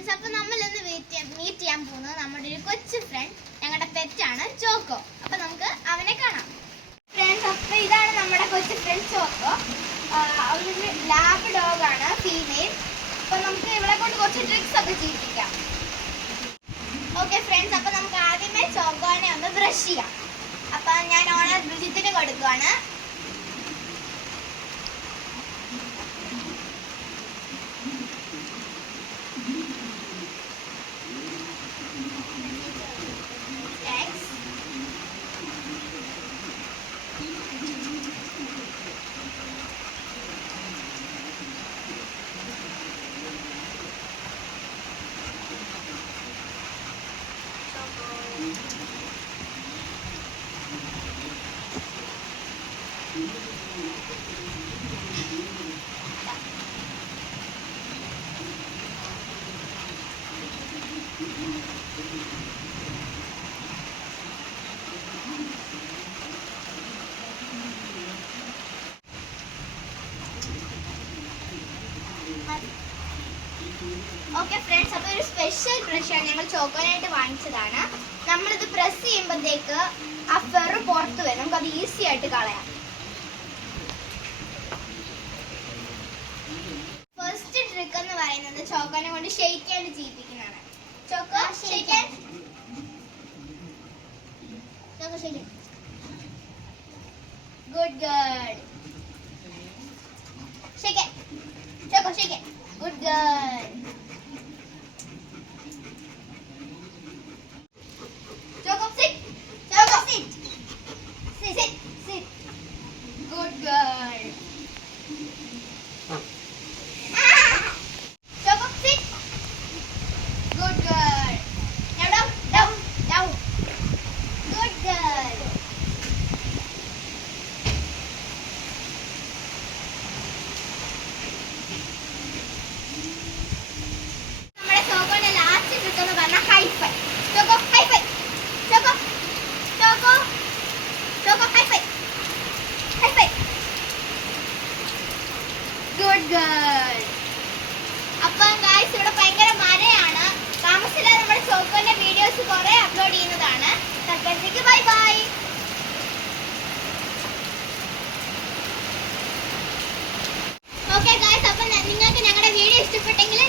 Friends, അപ്പോൾ നമ്മൾ ഇന്ന് മീറ്റ് ചെയ്യാൻ പോകുന്നത് നമ്മുടെ ഒരു കൊച്ചു ഫ്രണ്ട്, ഞങ്ങളുടെ പെറ്റാണ് ചോക്കോ. അപ്പോൾ നമുക്ക് അവനെ കാണാം. ഫ്രണ്ട്സ്, അപ്പോൾ ഇതാണ് നമ്മുടെ കൊച്ചു ഫ്രണ്ട് ചോക്കോ. അവരൊരു ലാബ് ഡോഗാണ്, ഫീമെയിൽ. അപ്പോൾ നമുക്ക് ഇവളെ കൊണ്ട് കുറച്ച് ട്രിക്സ് ഒക്കെ ചെയ്യിപ്പിക്കാം. ഓക്കെ ഫ്രണ്ട്സ്, അപ്പോൾ നമുക്ക് ആദ്യമേ ചോക്കോനെ ഒന്ന് ബ്രഷ് ചെയ്യാം. അപ്പോൾ ഞാൻ ഓണർ ബ്രിജിത്തിന് കൊടുക്കുവാണ്. ഓക്കെ ഫ്രണ്ട്സ്, അപ്പോൾ ഒരു സ്പെഷ്യൽ ബ്രഷാണ് ഞങ്ങൾ ചോക്കോനായിട്ട് വാങ്ങിച്ചതാണ്. നമ്മളിത് പ്രസ് ചെയ്യുമ്പോഴത്തേക്ക് ആ ഫെറ് പുറത്ത് വരും. നമുക്കത് ഈസി ആയിട്ട് കളയാം. ഫസ്റ്റ് ട്രിക്ക് എന്ന് പറയുന്നത് ചോക്കോനെ കൊണ്ട് ഷെയ്ക്ക് ഹാൻഡ് ചെയ്യിപ്പിക്കുന്നതാണ്. Choco shake hand. Choco shake hand. Good girl. Shake hand. Choco shake hand. Good girl. Choco, sit. Choco, sit. Sit, sit, sit. Good girl. Choco, sit. Good girl. Now down, down, down. Good girl. നമ്മുടെ ചോക്കോന്റെ last trick എന്ന് പറഞ്ഞാൽ high five. Choco high five. Choco, Choco, Choco, high five, high five. Good girl. അപ്പം guys, ഇവിടെ ഭയങ്കര മഴയാണ്. താമസിച്ചില്ല, നമ്മുടെ ചോക്കോന്റെ videos കുറെ upload ചെയ്യുന്നതാണ്. തൽക്കാലത്തേക്ക് ബൈ ബൈ. ഓക്കെ ഗായ്സ്, അപ്പം നിങ്ങൾക്ക് ഞങ്ങളുടെ വീഡിയോ ഇഷ്ടപ്പെട്ടെങ്കിൽ